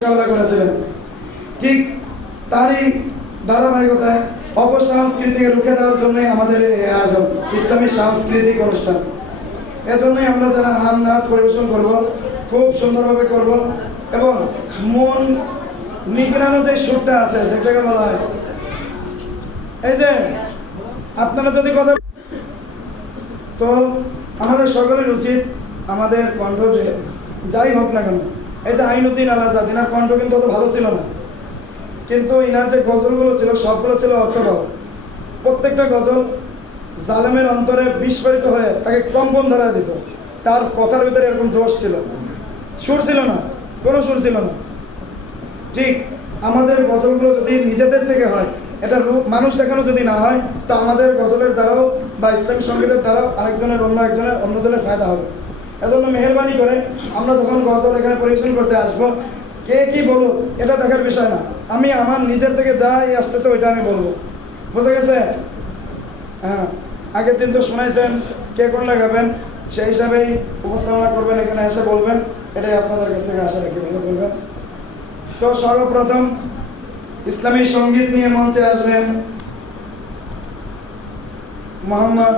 মোকাবেলা করেছিলেন। ঠিক তারই ধারাবাহিকতায় অপসংস্কৃতিকে রুখে দেওয়ার জন্য আমাদের এই আয়োজন ইসলামী সাংস্কৃতিক অনুষ্ঠান। এজন্যই আমরা যারা হাম নাত পরিবেশন করব, খুব সুন্দরভাবে করব এবং মন নিগড়ানো যে সুরটা আছে যেটাকে বলা হয়, এই যে আপনারা যদি কথা, তো আমাদের সকলের উচিত আমাদের কণ্ঠ যে যাই হোক না কেন, এই যে আইনুদ্দিন আল আজাদ, ইনার কণ্ঠ কিন্তু অত ভালো ছিল না, কিন্তু ইনার যে গজলগুলো ছিল সবগুলো ছিল অর্থবহ। প্রত্যেকটা গজল জালেমের অন্তরে বিস্ফোরিত হয়ে তাকে কম্পন ধরা দিত। তার কথার ভিতরে এরকম জোশ ছিল, সুর ছিল না, কোনো সুর ছিল না। ঠিক আমাদের গজলগুলো যদি নিজেদের থেকে হয়, এটা মানুষ দেখানো যদি না হয়, তো আমাদের গজলের দ্বারাও বা ইসলামী সঙ্গীতের দ্বারাও আরেকজনের অন্যজনের ফায়দা হবে। এজন্য মেহরবানি করে আমরা যখন গজল এখানে পরিবেশন করতে আসবো, কে কি বলুক এটা দেখার বিষয় না, আমি আমার নিজের থেকে যাই আসতেছে ওইটা আমি বলবো। বুঝা গেছে? হ্যাঁ, আগের দিন তো শোনাইছেন কে কোনটা গাবেন, সেই হিসাবেই উপস্থাপনা করবেন, এখানে এসে বলবেন, এটাই আপনাদের কাছ থেকে আশা রাখি, ভালো বলবেন। তো সর্বপ্রথম ইসলামী সঙ্গীত নিয়ে মঞ্চে আসবেন মোহাম্মদ